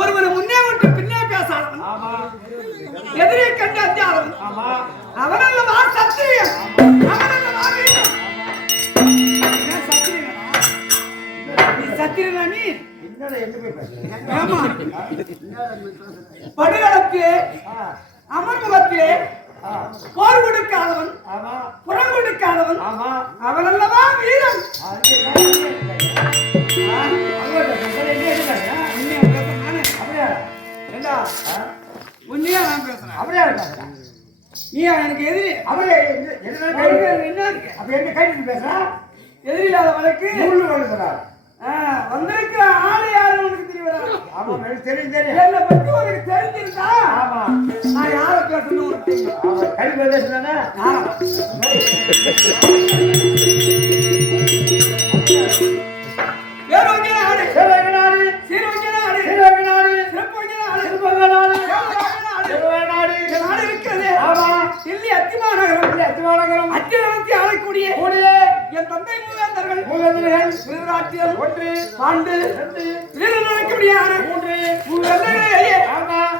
ஒருவர் முன்னே ஒன்று பின்னே பேசாதவன், எதிரே கண்டு அஞ்சாதவன், அவனல்லவா சத்திரியன், அவனல்லவா வீரன். சத்திரியனா நீ? படுகளத்திலே அமர்முகத்திலே போர் கொடுக்காதவன், புறம் கொடுக்காதவன், அவனல்லவா வீரன். உன்னையா நான் பேசுறேன்? அப்படியா இருக்காங்க? நீ எனக்கு எதிரி. அப்படியே என்ன இருக்கு? அப்ப என்ன கைட்டு பேசுறா? எதிரி இல்லாத வழக்கு வந்திருக்கிற ஆளு யாரு உனக்கு தெரியவரா? ஆமா, எனக்கு தெரியும். என்னை பத்தி உனக்கு தெரிஞ்சிருக்கா? ஆமா, நான் யார பேசணும்? கை பேசுறேன்னா என் தந்தை மூவேந்தர்கள் திருராட்டியம் பாண்டு நடக்கக்கூடியான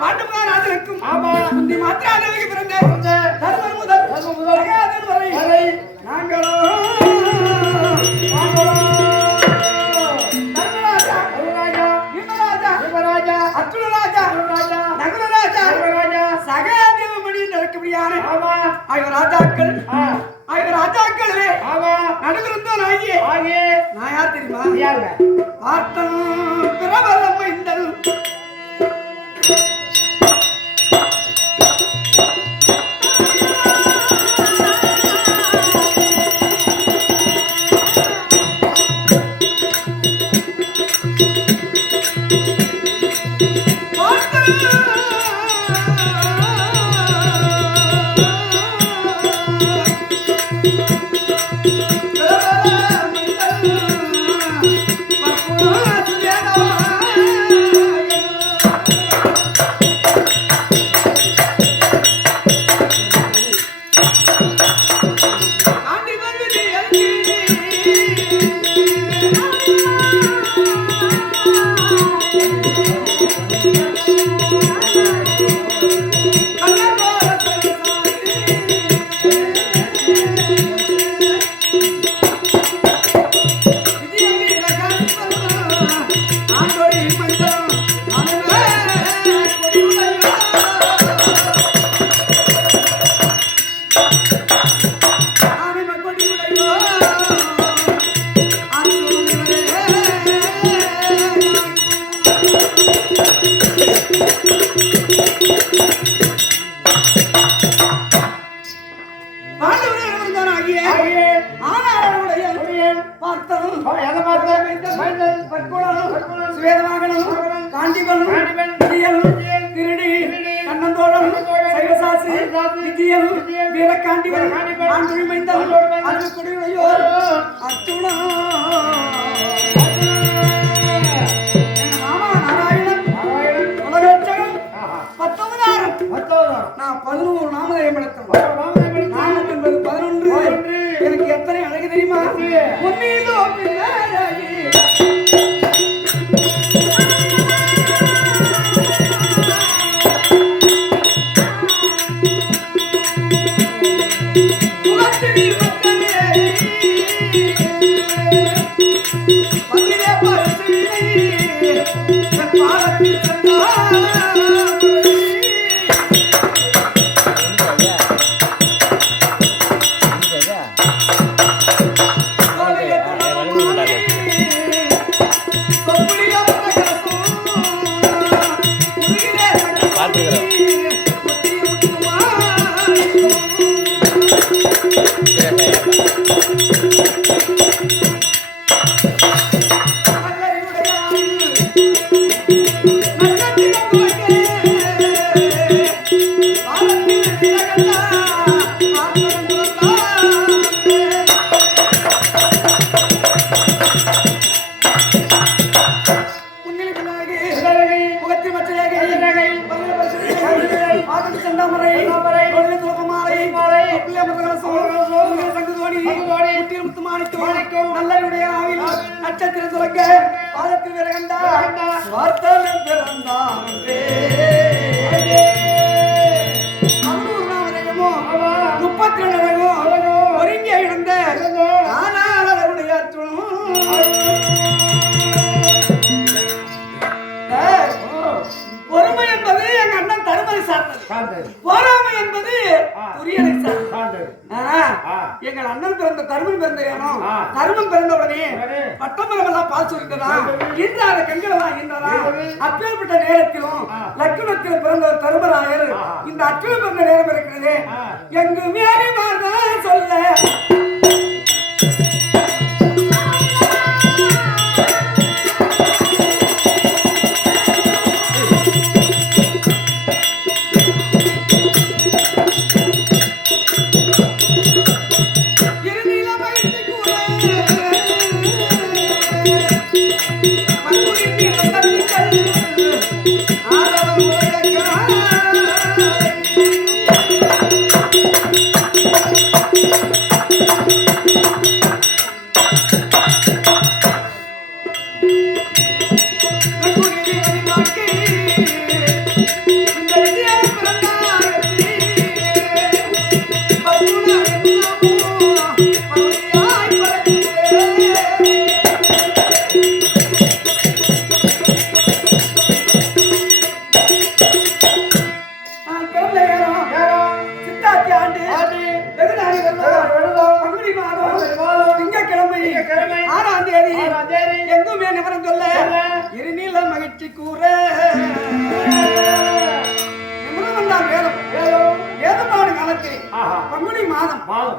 பாண்டுமா நாட்டிற்கும் முந்தி மாத்திராதேவிக்கு பிறந்த தர்மன் முதல் வரை நாங்களோ ராஜாக்கள் நடுவிருந்தான் ஆகிய நான் யார் தெரியுமா? ஆட்டம் பிரபலம் மைந்தல் நான் 11 நாமதேயம் படைத்தவன். நாமம் என்பது 11. எனக்கு எத்தனை அழகு தெரியுமா? உன்மீதோ பின்னாடி முட்டில் முத்து மாணிக்கம் நல்ல ஆவில் நட்சத்திரம் துறக்க பாதத்தில் விரகண்டார் வார்த்தனம் பிறந்தான் அவனூர் 32 ஒருங்கே இருந்த ஆனால் அவருடைய பொறுமை என்பது எங்க அண்ணன் தருமலை சார்ந்தது, பொறாமை என்பது துரியனை சார்ந்தது. எங்கள் அண்ணன் பிறந்த தருமன் பிறந்த இடம், தருமன் பிறந்த உடனே பட்டமரம் எல்லாம் பால் சொல்லிட்டதா இன்று அதை கண்களெல்லாம் இன்றதா அப்பேற்பட்ட நேரத்திலும் லட்சுமணத்தில் பிறந்த ஒரு தருமராயர் இந்த அச்சுவல் பிறந்த நேரம் இருக்கிறது எங்கு மேலே மாறுதான் சொல்ல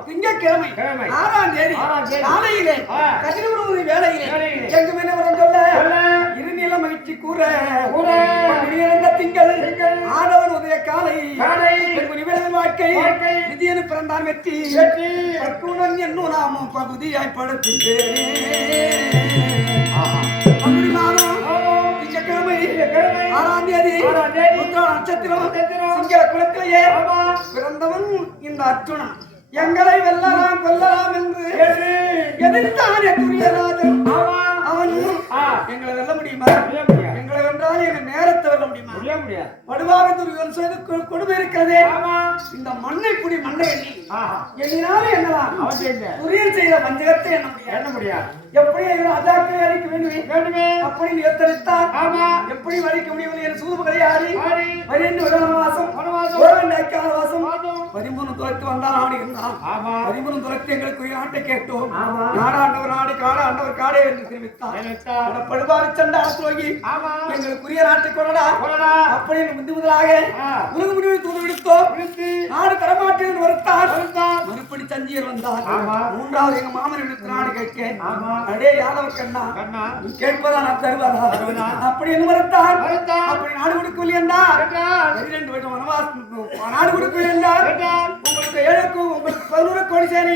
திங்கட்கிழமை 6ஆம் தேதி காலையிலே கதிரவனுடைய வேளையிலே எங்கு மீனவரம் சொல்ல இருநில மகிழ்ச்சி கூற திங்கள் ஆடவன் உதய காலை வாழ்க்கை விதியனு பிறந்தான் வெற்றி பக்குவன் என்னும் நாமும் பகுதியாய் படுத்தின்றேன் மாதம் திங்கட்கிழமை 6ஆம் தேதி நட்சத்திரம் சிங்கள குலத்திலேயே பிறந்தவன் இந்த அர்ஜுனன் எங்களை வெல்லலாம் கொல்லலாம் என்று எதிர்த்தானே துரியராஜன் அவன் எங்களை வெல்ல முடியுமா? எங்களை வென்றால் எங்க நேரத்தை வெல்ல முடியுமா? படுவாக துரியன் செய்து கொடுமை இருக்கிறதே இந்த மண்ணை குடி மண்ணை எண்ணினாலும் என்னலாம் துரியன் செய்த வஞ்சகத்தை எண்ண முடியாது. எப்படி அதாக்கை அழிக்க வேண்டுமே அப்படி எத்தனைத்தான் எப்படி அழிக்க முடியவில்லை என் சூதுகளை ஆடி 12 வனவாசம் 13 துறைத்து வந்தால் ஆடி இருந்தான் 13 துறைத்து எங்களுக்கு நாட்டை கேட்டோம் நாடாண்டவர் நாடு காடாண்டவர் காடே என்று தெரிவித்தார். படுபாவி சண்டா துரோகி எங்களுக்குரிய நாட்டை கொள்ளடா அப்படி முதலாக உலக முடிவை தூது விடுத்தோம். நாடு தரமாட்டேன் வருத்தார் மறுபடி சஞ்சியர் வந்தார். 3வது எங்க மாமன் விடுத்து நாடு கேட்க அடே யாதவ கண்ணா நீ கேட்பதா நான் தருவதா அப்படி என்று மறுத்தார். அப்படி நாடு கொடுக்கவில்லை என்றார் 12 வருடம் வனவாசம் நாடு கொடுக்கவில்லை என்றார் உங்களுக்கு 11 கோடி சேரி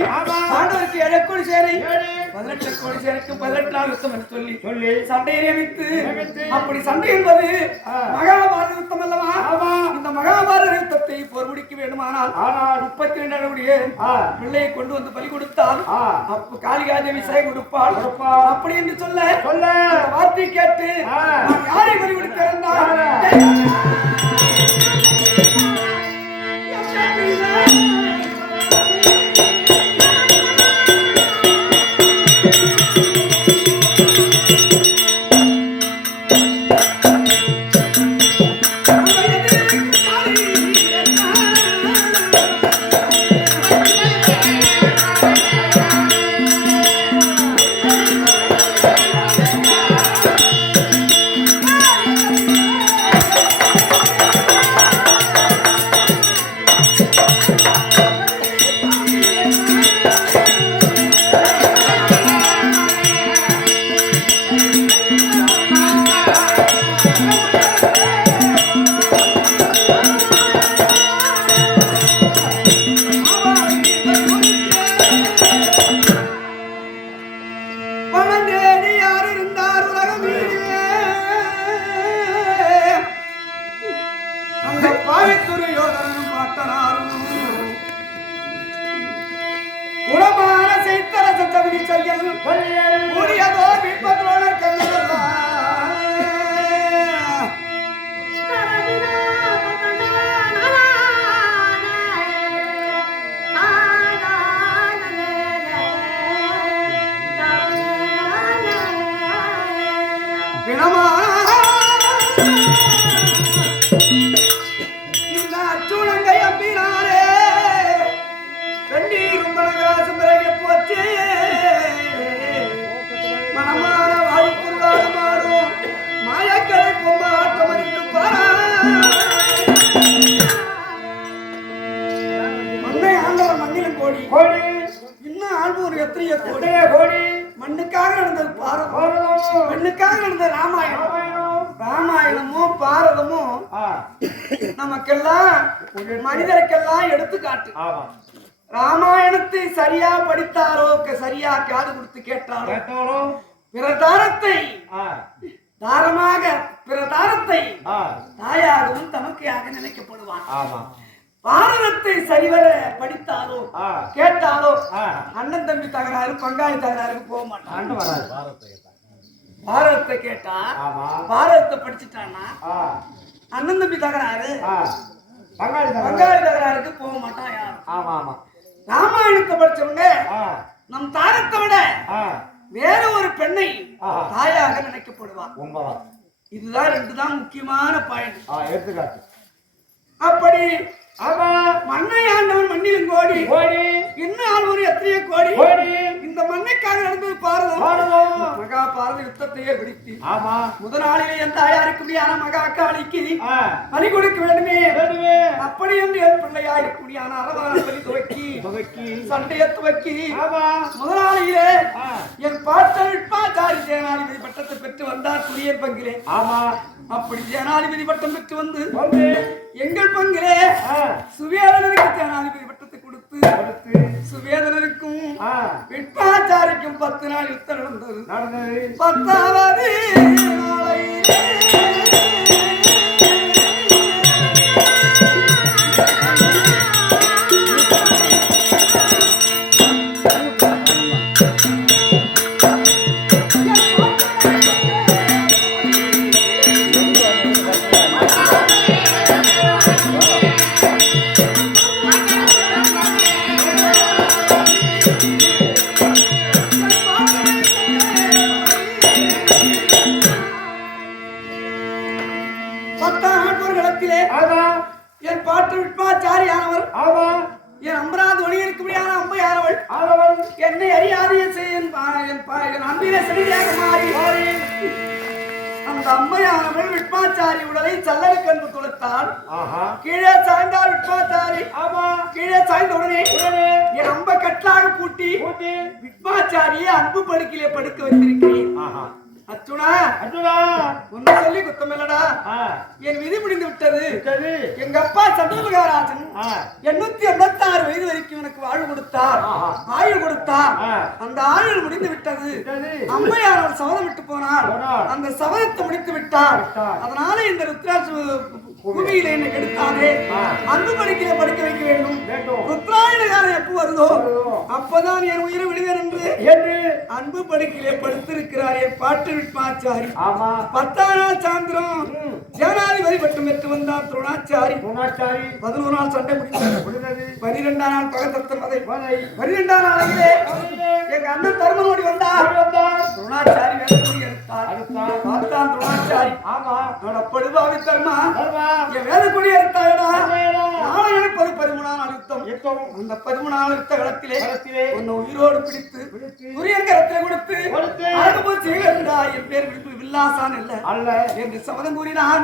பாண்டவருக்கு 7 கோடி சேரி 18 கோடி சேரிக்கு 18 யுத்தம் என்று சொல்லி சண்டையை நியமித்து அப்படி சண்டை என்பது மகாபாரத யுத்தம் அல்லவா? இந்த மகாபாரத யுத்தத்தை போர் முடிக்க வேண்டுமானால் 32 பிள்ளையை கொண்டு வந்து பலி கொடுத்தால் அப்ப காளிகாதேவி சிறை கொடுப்பாள் அப்படி என்று சொல்ல வார்த்தை கேட்டு யாரை பலி கொடுக்க எத்தனையோ கோடி மண்ணுக்காக நடந்தது பாரதம், பெண்ணுக்காக நடந்தது ராமாயணம். ராமாயணமும் பாரதமும் நமக்கெல்லாம் மனிதருக்கெல்லாம் எடுத்துக்காட்டு. ராமாயணத்தை சரியா படித்தாரோ, சரியா காது கொடுத்து கேட்டாரோ, பிரதாரத்தை தாரமாக பிரதாரத்தை தாயாகவும் தமக்கையாக நினைக்கப்படுவான். பாரதத்தை சரிவர படித்தாலோ கேட்டாலோ அண்ணன் தம்பி தகராறு பங்காளி தகராறுக்கு போக மாட்டான். பாரதத்தை கேட்டா பாரதத்தை படிச்சுட்டான்னா அண்ணன் தம்பி தகராறு பங்காளி தகராறுக்கு போக மாட்டான் யாரும். ராமாயணத்தை படிச்சவங்க நம் தாரத்தை விட வேற ஒரு பெண்ணை தாயாக நினைக்கப்படுவார். இதுதான் ரெண்டுதான் முக்கியமான பாயிண்ட் எடுத்துக்காட்டு. அப்படி மண்ணை ஆண்டவன் மண்ணிலும் கோடி என்ன ஆழ்வரு எத்தனையோ கோடி. இந்த மண்ணைக்காக நடந்தது பாரதம். மகா பாரத யுத்தத்தையே பிடித்து முதலாளிலே என் தாயாருக்கு முடியான மகா காளிக்கு பலி கொடுக்க வேண்டுமே. அப்படி என்று என் பிள்ளையா இருக்க முடியான அரவான பலி துவக்கி சண்டையை துவக்கி முதலாளியிலே என் பாட்டாச்சாரி சேனாதிபதி பட்டத்தை பெற்று வந்தார் துணியர் பங்கிலே. அப்படி சேனாதிபதி பட்டம் பெற்று வந்து எங்கள் பங்கிலே சுவேதனருக்கு சேனாதிபதி பட்டத்தை கொடுத்து சுவேதனருக்கும் விட்பாச்சாரிக்கும் 10 நாள் யுத்தம் நடந்தது. 10வது நாளையிலே என் பாட்டு விட்பாச்சாரியானவர் என் அம்பராது ஒளியிருக்கு முடியாத அம்மையானவள் என்னை அறியாதைய என் அன்பிலே செடியாக மாறி அந்த அம்மையானவள் விட்பாச்சாரி உடலை சல்லலுக்கு என்று துளைத்தாள். கீழே சாய்ந்தால் விட்பாச்சாரி கீழே சாய்ந்த உடனே என் அம்ப கட்டாக பூட்டி விட்பாச்சாரியை அன்பு படுக்கையிலே படுக்க வைத்திருக்கிறேன். அச்சுனா ஒன்னு சொல்லி குத்தமில்லடா, என் விதி முடிந்து விட்டது. எங்க அப்பா சந்திரமகாராஜன் 886 வயது வரைக்கும் எனக்கு வாழ்வு கொடுத்தார், ஆயுள் கொடுத்தார். அந்த ஆயுள் முடிந்து விட்டது. அம்மையார் சபதம் விட்டு போனார், அந்த சபதத்தை முடித்து விட்டார். அதனால இந்த ருத்ராட்ச பூமியில என்னை கெடுத்தாதே, அன்பு படுக்கையில படுக்க வைக்க வேண்டும். ருத்ராயண காலம் எப்போ வருதோ அப்பதான் என் உயிரை விடுவேன் என்று அன்பு படுக்கையிலே படுத்திருக்கிறார் என் பாட்டு விட்பாச்சாரி. 10ஆம் நாள் சாயந்திரம் சேனாதிபதி பட்டம் பெற்று வந்தார் துரோணாச்சாரி. 11 நாள் சண்டை முடிந்தது. 12ஆம் நாள் பகத்தத்தம் 12ஆம் நாளிலே எங்க அண்ணன் தர்மனோடி வந்தார். துரோணாச்சாரி வேதக்குடி எடுத்தார். பார்த்தான் துரோணாச்சாரி, படுபாவி தர்மா என் வேதக்குடி எடுத்தாயடா, நாளை எடுப்பது 13ஆம் நாள் யுத்தம். அந்த 13ஆம் நாள் யுத்த களத்திலே உன்னை உயிரோடு பிடித்து துரியன் கரத்திலே கொடுத்து அழகுபோல் செய்கிறா என் பேர் வில்லாசான் அல்ல என்று சபதம் கூறினான்.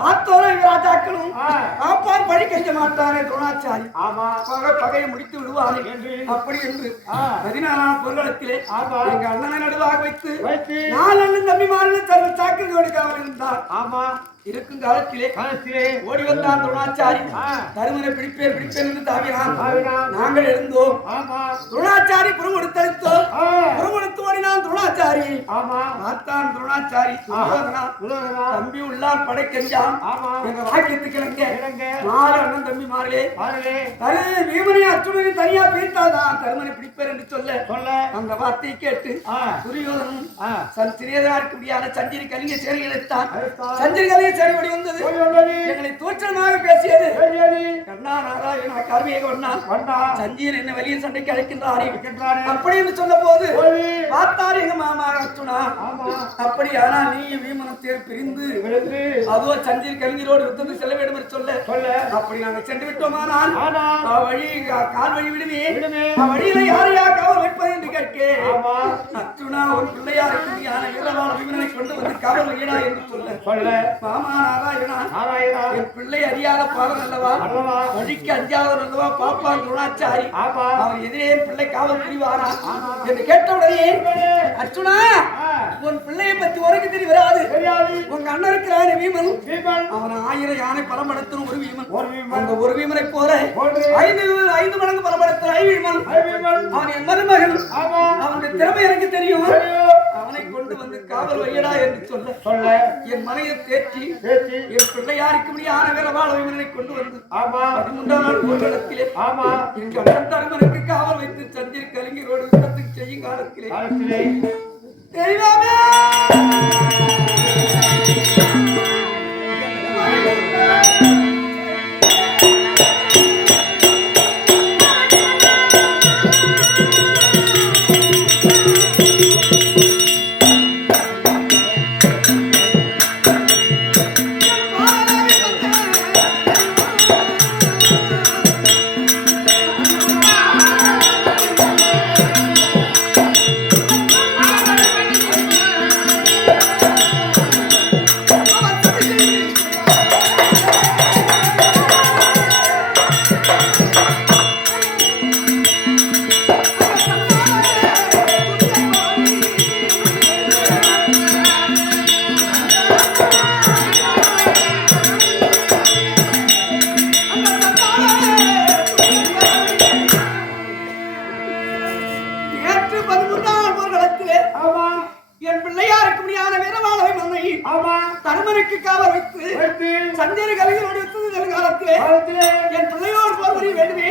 பார்த்தோர ராஜாக்களும் காப்பான் பழி கெஞ்ச மாட்டானே துரோணாச்சாரி, பகையை முடித்து விடுவானே அப்படி என்று 14ஆம் பொருளத்திலே எங்க அண்ணனை நடுவாக வைத்து 4 அண்ணன் தம்பி மாநில சாக்கிரதை கொடுக்காமல் இருந்தார். இருக்கும் காலத்திலே ஓடி வந்தான் துரோணாச்சாரி. தருமனை பிடிப்பேன் என்று தாவினான். நாங்கள் எழுந்தோம். துரோணாச்சாரி புறமுடுத்தளித்தோம். புறமுடுத்து ஓடினான் துரோணாச்சாரி. பார்த்தான் துரோணாச்சாரி, தம்பி உள்ளார் படை கெஞ்சான். எங்க வாக்கியத்துக்கு இணங்க 4 அண்ணன் தம்பி மாறலே வீமனை அச்சுடனை தனியா பிரித்தாதான் தருமனை பிடிப்பேன் என்று சொல்ல அந்த வார்த்தையை கேட்டு துரியோதனும் சிறியதான சஞ்சரி கலிங்க சேரி இழைத்தான். சஞ்சரி கலிங்க சேரி ஓடி வந்தது. எங்களை தோற்றமாக பேசியது கண்ணா நாராயணா கார்மேக வண்ணா சஞ்சீன் என்ன வெளியே சண்டைக்கு அழைக்கின்றாரே அப்படி என்று சொன்ன போது பார்த்தார் எங்க மாமா அச்சுனா. அப்படி ஆனால் நீ வீமனத்தை பிரிந்து அதோ சஞ்சீர் கலிங்கரோடு யுத்தத்துக்கு செல்ல வேண்டும் என்று சொல்ல அப்படி நாங்கள் சென்று விட்டோமானால் வழி கால் வழி விடுமே வழியில யாரையா காவல் வைப்பது என்று கேட்க அர்ஜுனா ஒரு பிள்ளையாருக்கு ஞான வீரவாள விமனை கொண்டு வந்து காவல் வையடா என்று சொல்ல மாமா நாராயணா என் பிள்ளை அறியாத பாடம் அல்லவா வழிக்கு அஞ்சாவது அல்லவா பாப்பான் துணாச்சாரி அவன் எதிரே என் பிள்ளை காவல் புரிவானா என்று கேட்டவுடனே அர்ஜுனா உன் பிள்ளையை பத்தி உனக்கு தெரியாது உங்க அண்ணன் இருக்கிறான் வீமன் அவன் 1000 யானை பலப்படுத்தும் ஒரு வீமன் அந்த ஒரு வீமனை போல 5 மடங்கு பலப்படுத்தும் ஐவீமன் அவன் என் மருமகன் அவனுடைய திறமை எனக்கு தெரியும் அவனை கொண்டு வந்து காவல் வையடா என்று சொல்ல என் மனையை தேற்றி என் பிள்ளையாருக்கு முடியான வீரவாள வீமனை கொண்டு வந்து 13ஆம் நாள் போர்க்களத்திலே எங்கள் அண்ணன் தருமனுக்கு காவல் வைத்து சஞ்சீர் கலிங்கரோடு யுத்தத்துக்கு செய்யும் காலத்திலே தெய்வமே தருமனுக்கு காவல் வைத்து சஞ்சரி கலிங்கரோடு காலத்திலே என் பிள்ளையோடு போர் புரிய வேண்டுமே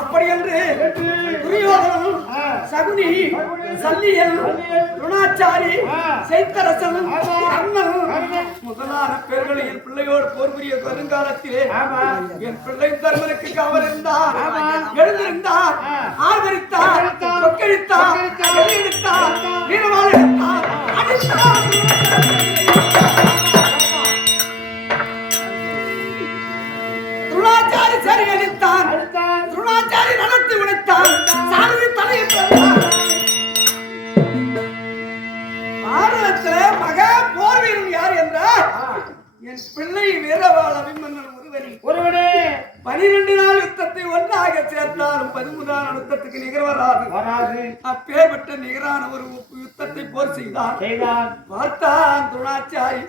அப்படி என்று துரியோதனன் சகுனி சல்லியன் துணாச்சாரி சைத்தரசன் கர்ணன் முதலான பேர்கள் என் பிள்ளையோடு போர் புரிய வருங்காலத்திலே என் பிள்ளை தருமனுக்கு காவல் இருந்தார் எழுந்திருந்தார் ஆதரித்தார் கொக்கழித்தார் வெளியெடுத்தார் வீரவாள் எடுத்தார் அடித்தார் துரோணாச்சாரி சரி அளித்தான் துரோணாச்சாரி நடத்தி உடைத்தான் சாரதி தலையை பாரதத்திலே மகா போர் வீரன் யார் என்றால் என் பிள்ளை வீரவாள விமன்னன் ஒருவனே 12 நாள் யுத்தத்தை ஒன்றாக சேர்த்தாலும் 13ஆம் நாள் யுத்தத்துக்கு நிகர் வராது அப்பேற்பட்ட நிகரான ஒரு யுத்தத்தை போர் செய்தான் பார்த்தான் துரோணாச்சாரி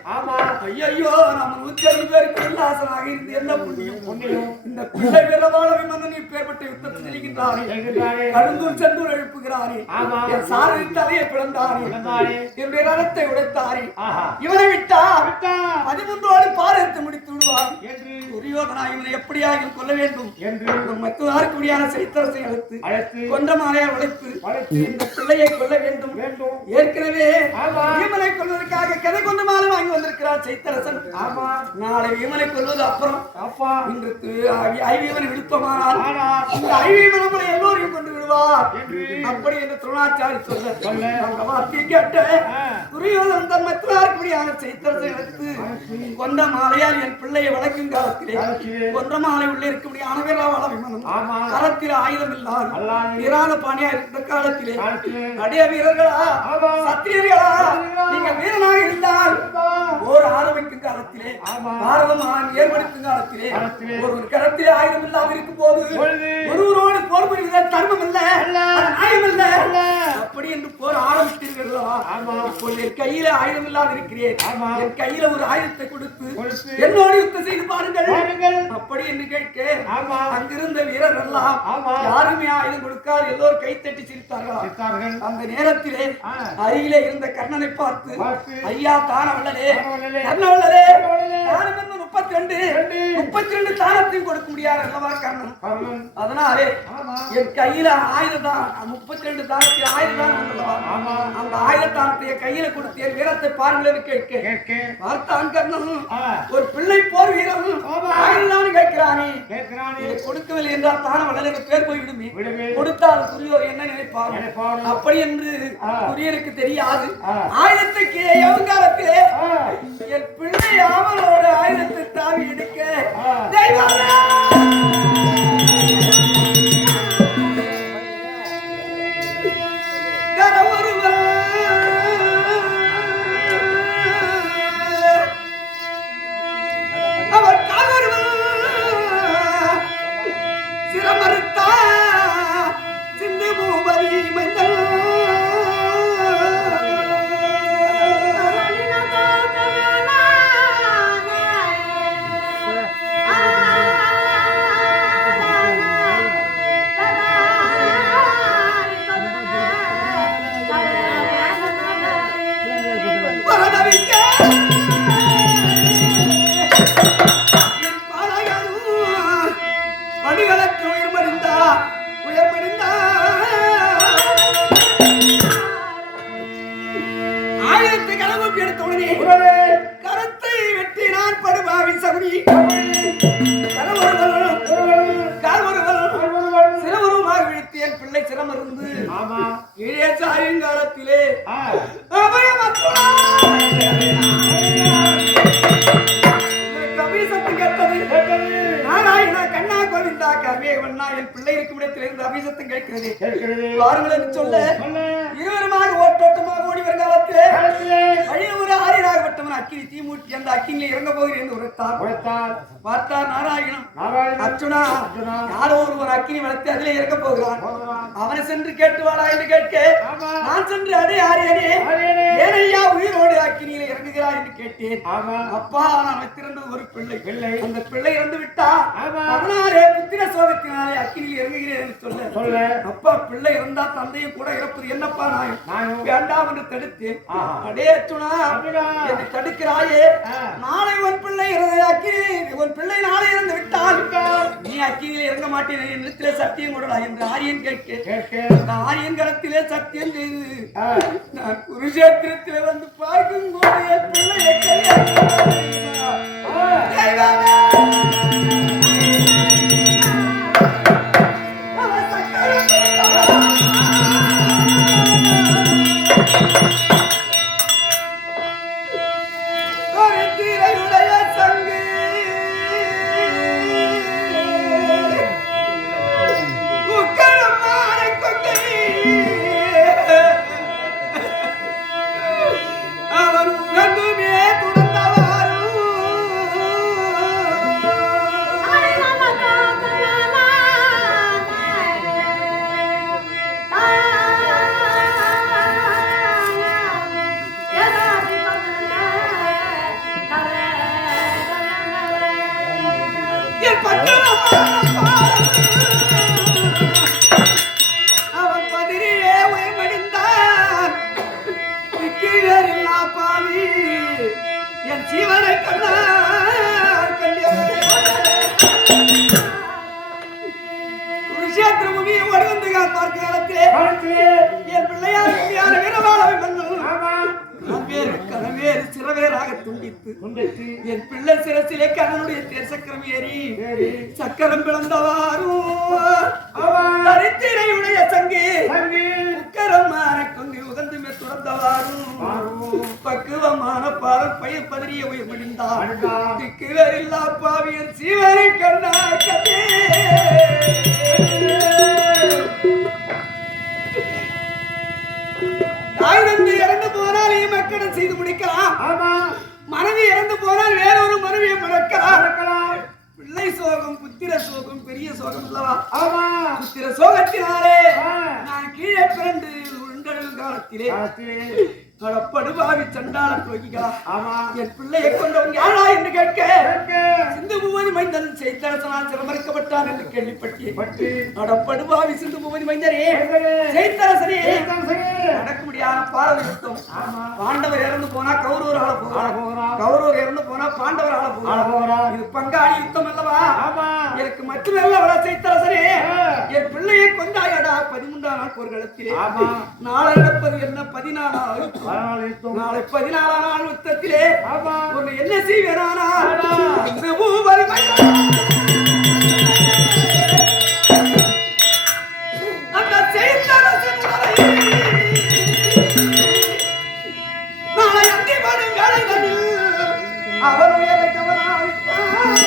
ஐயோ நம்ம 150 பேருக்கு உல்லாசனாக இருந்து என்ன புண்ணியம் இந்த பிள்ளை வீரவாள விமன்னன் இப்பேற்பட்ட யுத்தத்தை செய்கின்றானே கடுந்தூர் செந்தூர் எழுப்புகிறானே என் சாரதி தலையை பிளந்தானே என்னுடைய ரதத்தை உடைத்தாரே இவனை விட்டா 13ஓடு பாரத்தை முடித்து விடுவான் துரியோதனா இவனை எப்படியாக கொல்ல வேண்டும் என்று மற்றவருக்கு முடியான சைத்தரசை அழைத்து கொண்ட மாலையால் உழைத்து இந்த பிள்ளையை கொல்ல வேண்டும் ஏற்கனவே வீமனை கொல்வதற்காக கதை கொண்ட மாலை வாங்கி வந்திருக்கிறார் சைத்தரசன் நாளை வீமனை கொல்வது அப்புறம் இன்றைக்கு ஐவீமனை விடுத்தமானால் இந்த ஐவீமனை எல்லோரையும் கொண்டு விடுவார் அப்படி என்று துரோணாச்சாரி சொல்ல அந்த வார்த்தையை கேட்ட துரியோதனன் தன் மற்றவருக்கு முடியான சைத்தரசை அழைத்து கொண்ட மாலையால் என் பிள்ளையை வளர்க்கும் காலத்திலே கொன்ற மாலை உள்ளே இருக்க முடியாத வீரவாள விமனம் காலத்தில் ஆயுதம் இல்லாத வீரான பாணியா இருந்த காலத்திலே அடைய வீரர்களா சத்திரியர்களா நீங்க வீரனாக இருந்தால் போர் ஆரம்பிக்கும் காலத்திலே பாரதம் ஏற்படுத்தும் காலத்திலே ஒரு கரத்திலே ஆயுதம் இல்லாமல் இருக்கும் போது ஒருவரோடு போர் புரிவதால் தர்மம் இல்ல நியாயம் இல்ல அப்படி என்று போர் ஆரம்பித்தீர்களா இப்போது என் கையில ஆயுதம் இல்லாமல் இருக்கிறேன் என் கையில ஒரு ஆயுதத்தை கொடுத்து என்னோடு யுத்தம் செய்து பாருங்கள் அப்படி என்று கேட்க அங்கிருந்த வீரர் எல்லாம் யாருமே ஆயுதம் கொடுக்காது எல்லோரும் கைத்தட்டி சிரித்தார்கள் அந்த நேரத்திலே அருகிலே இருந்த கர்ணனை பார்த்து ஐயா தானவள்ளலே கர்ணவள்ளலே 32 தானத்தையும் கொடுக்க முடியாது அல்லவா கர்ணன் அதனாலே என் கையில 1000 தான் 32 தானத்தில் 1000 தான் அந்த 1000 தானத்தை கையில கொடுத்து என் வீரத்தை பாருங்கள் கேட்க பார்த்தான் கர்ணன் ஒரு பிள்ளை போர் வீரன் 1000 தான் கேட்கிறானே இதை கொடுக்கவில்லை என்றால் தானவள்ளலுக்கு பேர் போய்விடுமே கொடுத்தால் துரியோர் என்ன நினைப்பார் அப்படி என்று துரியருக்கு தெரியாது ஆயுதத்துக்கு எவங்காலத்திலே என் பிள்ளை அவனோட ஆயுதத்தை தாவி எடுக்க தெய்வமே சகுனி கால் ஒருவன் சில உருவமாக விழித்து என் பிள்ளை சிரமருந்து இளைய சாயங்காலத்திலே அபிஷத்து கேட்டது நாராயணா கண்ணா கோவிந்தா கர்மே வண்ணா என் பிள்ளை இருக்கும் இடத்திலிருந்து அபிஷத்தும் கேட்கிறது வாருங்கள் என்று சொல்ல இருவருமாக ஓட்டோட்டமாக ஓடி வரும் காலத்திலே வழிய ஒரு ஆரியராகப்பட்டவன் அக்கினி தீமூட்டி அந்த அக்கினியில் இறங்க போகிறேன் என்று உரைத்தார் பார்த்தார் நாராயணன் அர்ஜுனா யாரோ ஒருவர் அக்கினி வளர்த்து அதிலே இறங்க போகிறான் அவனை சென்று கேட்டு வாடா என்று கேட்க நான் சென்று அதே ஆரியனே ஏனையா உயிரோடு அக்கினியில் இறங்குகிறார் என்று கேட்டேன் அப்பா நான் வைத்திருந்தது ஒரு பிள்ளை அந்த பிள்ளை இறந்து விட்டா அதனாலே புத்திர சோகத்தினாலே அக்கினியில் இறங்குகிறேன் என்று சொல்ல அப்பா பிள்ளை இருந்தா தந்தையும் கூட இறப்பது என்னப்பா நான் வேண்டாம் என்று தடுத்தேன் அடே அர்ஜுனா என்னை தடுக்கிறாயே நாளை உன் பிள்ளை உன் பிள்ளை நாளை இறந்து விட்டால் நீ அக்கினியில் இறங்க மாட்டேன் என்னிடத்திலே சத்தியம் கொடா என்று ஆரியன் கேட்க ஆரியன் கரத்திலே சத்தியம் செய்து நான் குருஷேத்திரத்திலே வந்து பார்க்கும் போது என் பிள்ளையை அவன் பதிரியே உயர்மடிந்தான் பாவி என் ஜீவனை குருஷேத்திர பூமியை ஓடி வந்து பார்க்க காலத்திலே என் பிள்ளையார் வீரவாளவை கனவேறு சிறவேராக துண்டித்து என் பிள்ளை சிரசிலே கண்ணனுடைய தேசக்கரம் ஏறி சக்கரம் பிளந்தவாரும் தரித்திரையுடைய சங்கி உக்கரம் கொண்டு உகந்துமே துறந்தவாரும் பக்குவமான பாலம் பயிர் பதறிய உயிர் முடிந்தார் திக்குவரில்லா பாவியன் சீவரை கண்ணாய் கதே இறந்து போனால் மக்கடன் செய்து முடிக்கலாம் மனைவி இறந்து போனால் வேறொரு மனைவியை மறக்கலாம் பிள்ளை சோகம் புத்திர சோகம் பெரிய சோகம் அல்லவா புத்திர சோகத்தினாலே நான் கீழே பிறந்து உண்டல் காலத்திலே படுபாவி சண்டாள துவகிகளா என் பிள்ளையை கொண்டவன் யாரா என்று கேட்க சிந்து பூமதி மைந்தன் செய்தரசனால் சிரமரிக்கப்பட்டான் என்று கேள்விப்பட்டேன் படுபாவி சிந்து பூமதி மைந்தரே செய்தரசனே நடக்க முடியாத பாரத யுத்தம் பாண்டவர் இறந்து போனா கௌரவர் ஆள போகிறார் கௌரவர் இறந்து போனா பாண்டவர் ஆள போகிறார் இது பங்காளி யுத்தம் அல்லவா எனக்கு மட்டுமல்ல வர செய்தரசனே என் பிள்ளையை கொண்டாயடா 13ஆம் நாள் போர்க்களத்திலே நாளை நடப்பது என்ன 14 நாளை 14ஆம் நாள் யுத்தத்திலே உன்னை என்ன செய்வேனானா அந்த செய்தரசன் நாளை அந்தி படும் வேளைகளில் அவர் உயரை கவனாவிட்டார்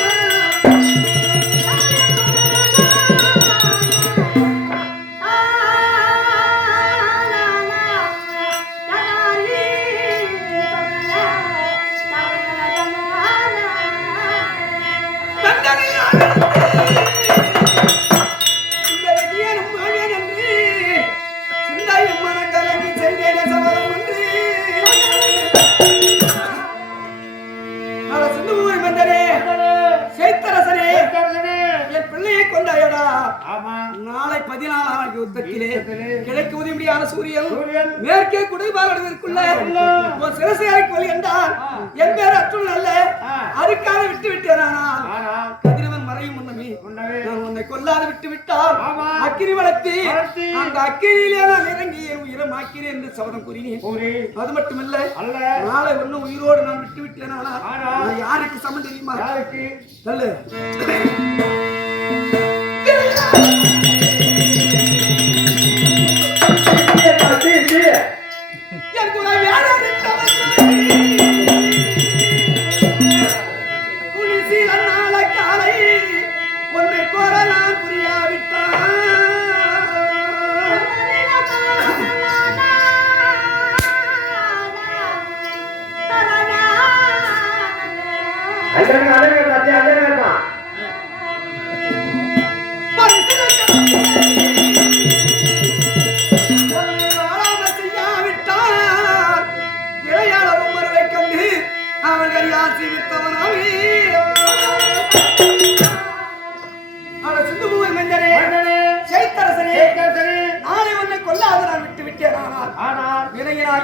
நாளை 14ஆம் யுத்தத்திலே கிழக்கு உதவியான சூரியன் மேற்கே குடிபாடுவதற்குள்ள சிரசை அறுக்கொலி என்றால் என் பேர் அற்றுள் அல்ல அறுக்காத விட்டு விட்டேன் கதிரவன் மறையும் முன்னமே நான் உன்னை கொல்லாது விட்டு விட்டால் அக்கினி வளர்த்தி அந்த அக்கினியிலே நான் இறங்கி என் உயிரம் ஆக்கிறேன் என்று சபதம் கூறினேன். அது மட்டுமல்ல நாளை ஒன்னும் உயிரோடு நான் விட்டு விட்டேன். நான் யாருக்கு சமம் தெரியுமா? யாருக்கு சொல்லு.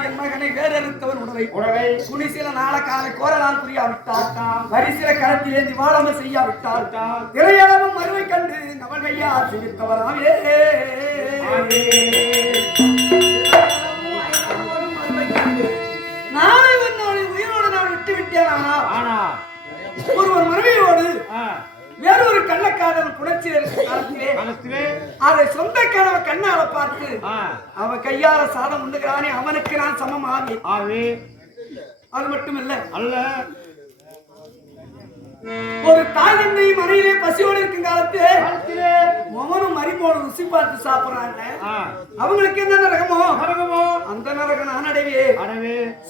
என் மகனை வேறறுத்தவன் உணவை குனிசில நாள காலை கோரலால் புரியாவிட்டால் வரிசில களத்திலே நிவாரணம் செய்யாவிட்டால் திரையளவும் மறுவை கண்டு அவன் கையா சிரித்தவராமே. நாளை ஒன்னோடு உயிரோடு நான் விட்டு விட்டேன். ஒருவர் மனைவியோடு வேறொரு கள்ளக்காரன் புணர்ச்சியிலே அதை சொந்த கனவை கண்ணால பார்த்து அவன் கையால சாதம் உண்டுகிறானே அவனுக்கு நான் சமம் ஆவி. அது மட்டுமில்ல ஒரு தாய் தந்தை மனையிலே பசியோடு இருக்கும் காலத்திலே மகனும் மரிமோடு ருசி பார்த்து சாப்பிடுறாங்க. அவங்களுக்கு என்ன நரகமோ அந்த நரகம் நான் அடைவே.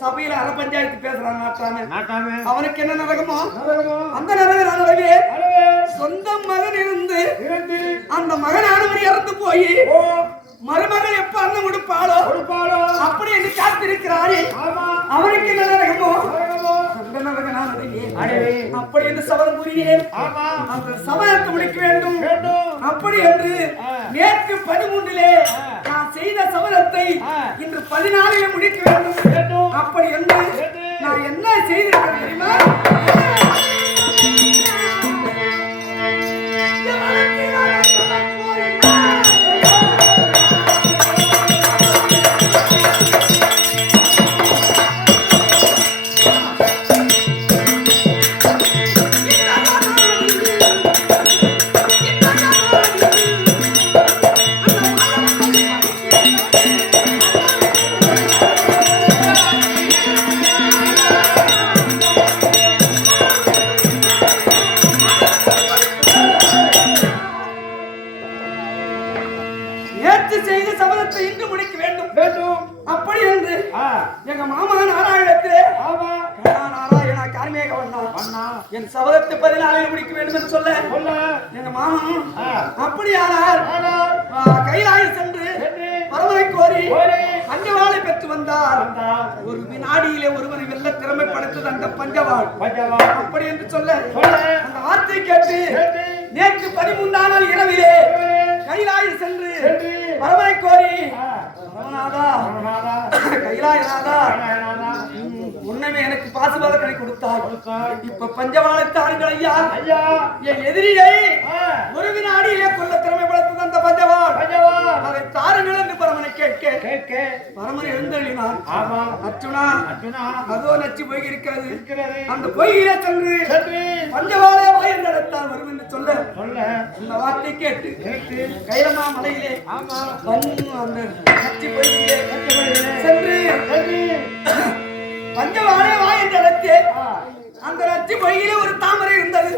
சபையில அரை பஞ்சாயத்து பேசுறாங்க. அவனுக்கு என்ன நரகமோ அந்த நரகம் நான் அடைவே. சொந்த மகன் இருந்து அந்த மகன் அனுமதி இறந்து போய் மருமகள் எப்ப அண்ணன் கொடுப்பாளோ அப்படி என்று காத்திருக்கிறாரே அவனுக்கு என்ன நரகமோ அந்த நரகம் நான் அடைவே. அப்படி என்று சபதம் கூறினேன். அந்த சபதத்தை முடிக்க வேண்டும். அப்படி என்று நேற்று 13 நான் செய்த சபதத்தை இன்று 14 முடிக்க வேண்டும். அப்படி என்று நான் என்ன செய்திருக்கிறேன் தெரியுமா? என் சபதத்தை 14 முடிக்க வேண்டும் என்று சொல்ல எங்க மாமன் அப்படியானால் கைலாய சென்று பரமனை கோரி பஞ்சவாளை பெற்று வந்தார். ஒரு வினாடியிலே ஒருவரை வெல்ல திறமைப்படுத்தது அந்த பஞ்சவாள். அப்படி என்று சொல்ல அந்த வார்த்தை கேட்டு நேற்று 13ஆம் நாள் இரவிலே கைலாய சென்று பரமனை கோரி கைலாயநாதா உன்னை எனக்கு பாசுபாதனை கொடுத்தார். இப்ப பஞ்சவாளத்தார்கள் ஐயா என் எதிரியை ஒரு வினாடியிலே கொல்ல திறமைப்படுத்தது அந்த பஞ்சவாள். அதை தாருங்கள் என்று பரமனை கேட்க பரமன் எழுந்தள்ளினார். அர்ஜுனா அதோ நச்சு பொய் இருக்கிறது. அந்த பொய்யிலே சென்று பஞ்சவாளே வாய் என்று நடத்தார் வரும் என்று சொல்ல இந்த வார்த்தை கேட்டு கைலமா மலையிலே அந்த நச்சு பொய்யிலே சென்று பஞ்சவாளே வாய் என்று நடத்தே அந்த நச்சு பொய்யிலே ஒரு தாமரை இருந்தது.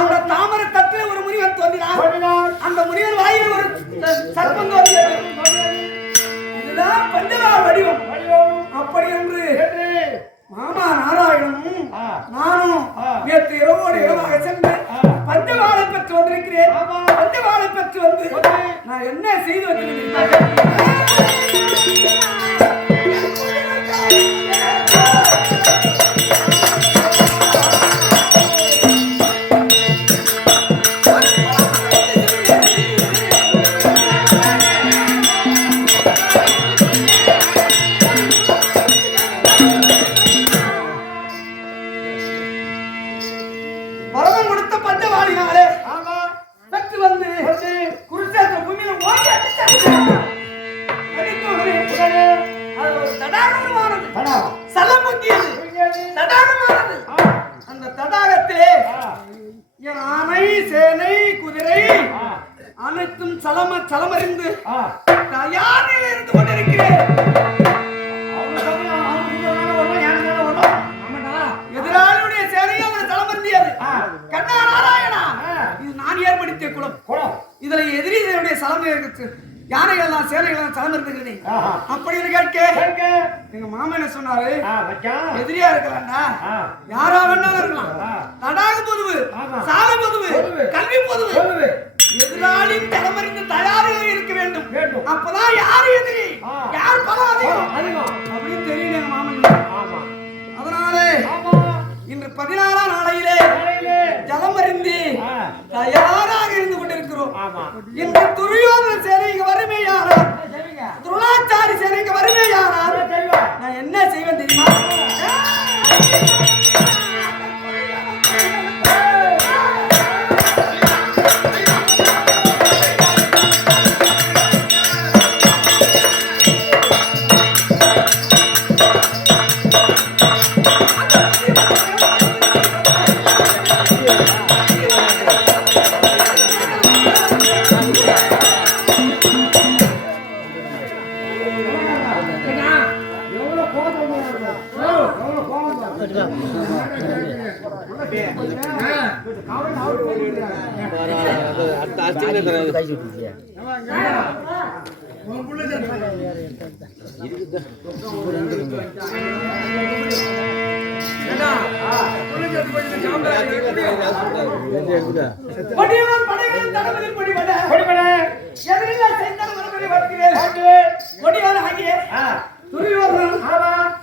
அந்த தாமரை தட்டிலே ஒரு முனிவன் தோன்றினார். அந்த முனிவன் வாயில் ஒரு சர்ப்பம் தோன்றியது. இதுதான் பஞ்சவாள் வடிவம். அப்படி என்று மாமா நாராயணனும் நானும் நேற்று இரவோடு இரவாக சென்று பஞ்சவாளை பெற்று வந்திருக்கிறேன். பஞ்சவாளை பெற்று வந்து நான் என்ன செய்து வந்திருக்கிறேன்? பரமன் கொடுத்த பஞ்சவாளினாலே தடாகமானது. அந்த தடாகத்திலே என் ஆனை சேனை குதிரை அனைத்தும் சலமறிந்து தயாரில் இருந்து கொண்டிருக்கிறேன். எதிராளியுடைய சேனையை அவன் சலமறிந்தியது. கண்ணா நாராயணா, இது நான் ஏற்படுத்திய குளம். இதுல எதிரிகளுடைய சலமை இருக்கு, யானைகள் எல்லாம் சேனைகள் சலமறிந்துகிறது. அப்படின்னு கேட்க எங்க மாமா என்ன சொன்னாரு, எதிரியா இருக்கலாம்டா, யாரா வேணாலும் இருக்கலாம், தடாக பொதுவு, சாலை பொதுவு, கல்வி பொதுவு, எதிராளியும் தலைமறிந்து தயாரில் இருக்க வேண்டும். அப்பதான் யாரு எதிரி, யார் பலம் அதிகம் அப்படின்னு தெரியும் எங்க மாமன். அதனாலே இன்று 14ஆம் நாளையிலே ஜலமறிந்து தயாராக இருந்து கொண்டிருக்கிறோம். இன்று துரியோதன சேனைக்கு வறுமையானார், துரோணாச்சாரி சேனைக்கு வறுமையானார். நான் என்ன செய்வேன் தெரியுமா?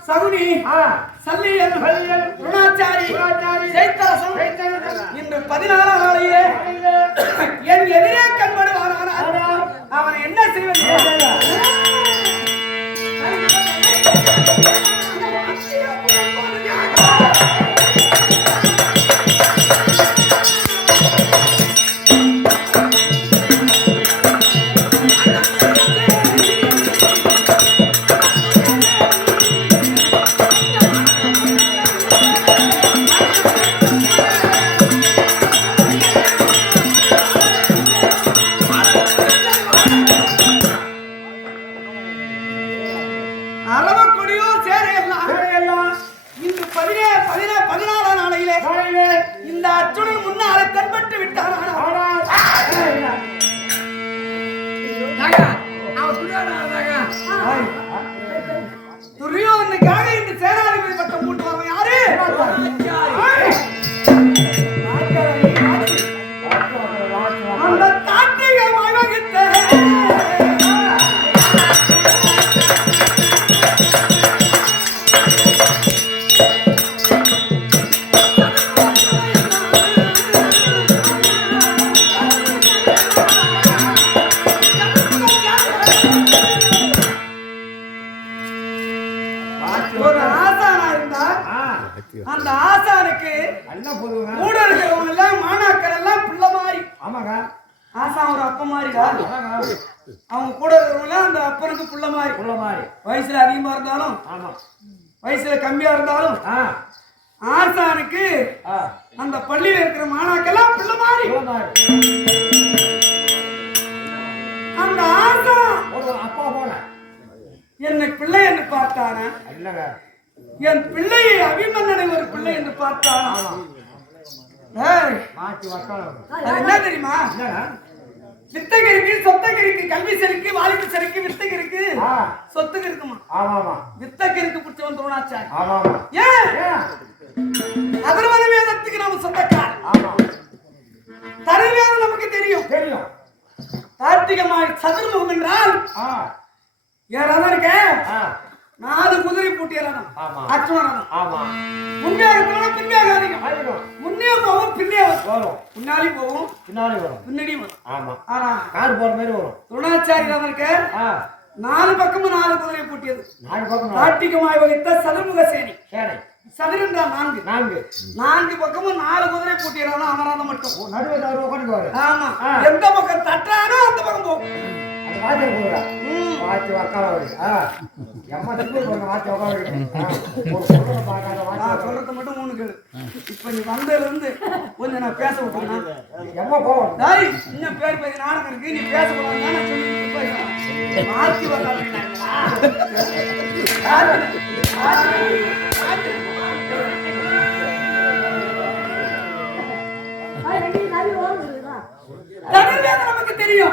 சகுனி சல்லியல் துரோணாச்சாரி ஜெயத்ரசம் இன்று 14ஆம் நாளையே என் எதிரே கண்படுவானானால் அவனை என்ன செய்வது? துரியோதனுக்காக இந்த சேனாதிபதி பட்டம் போட்டு வரவன் யாரு? அந்த தாட்டிகை மகனித்த ஒரு ஆசானா இருந்தா அந்த ஆசானுக்கு கூட இருக்கிறவங்க எல்லாம் மாணாக்கர் எல்லாம் பிள்ளை மாதிரி. ஆசா ஒரு அப்ப மாதிரிடா, அவங்க கூட இருக்கிறவங்க அந்த அப்பனுக்கு பிள்ளை மாதிரி. வயசுல அதிகமா இருந்தாலும் வயசுல கம்மியா இருந்தாலும் ஆசானுக்கு அந்த பள்ளியில இருக்கிற மாணாக்கெல்லாம் பிள்ளை மாதிரி. அந்த ஆசா அப்பா போல என்னை பிள்ளை என்று பார்த்தானா? என் பிள்ளையை அபிமன்னனை ஒரு பிள்ளை என்று பார்த்தானா? என்ன தெரியுமா? வித்தகருக்கு சொத்தகருக்கு கல்வி செருக்கு வாலிபு செருக்கு வித்தகருக்கு சொத்துக்கு இருக்குமா? வித்தகருக்கு பிடிச்சவன் துரோணாச்சாரி. ஏன் அதர்வன வேதத்துக்கு நாம சொந்தக்கார். தருவேதம் நமக்கு தெரியும். கார்த்திகமாய் சதுர்முகம் என்றால் யாராவது இருக்க 4 குதிரை பூட்டியலாம். முன்னே இருக்கணும் பின்னே அதிகம். முன்னே போவோம் பின்னே வரும், முன்னாடி போவோம் பின்னாடி வரும். ஆனா கார் போற மாதிரி வரும். துரோணாச்சாரி இருக்க 4 பக்கமும் 4 குதிரை பூட்டியது. கார்த்திகமாய் வகித்த சதுர்முக சேனை. சதுர் என்றால் 4 பக்கமும் 4 குதிரை பூட்டியறானோ அமராதம் மட்டும் நடுவே. ஆமா, எந்த பக்கம் தட்டானோ அந்த பக்கம் போகும். வாட்சி உக்கார எம்மா திரும்ப வாட்சி உக்கார நான் சொல்றது மட்டும் மூணு கேளு. இப்ப நீ வந்ததுல இருந்து கொஞ்சம் நான் பேச விட்டுறேன். எம்மா போவோம் இன்னும் பேர் பேசி நாடகம் இருக்கு, நீ பேச கூடாதுன்னு நான் சொல்லி மாற்றி நமக்கு தெரியும்.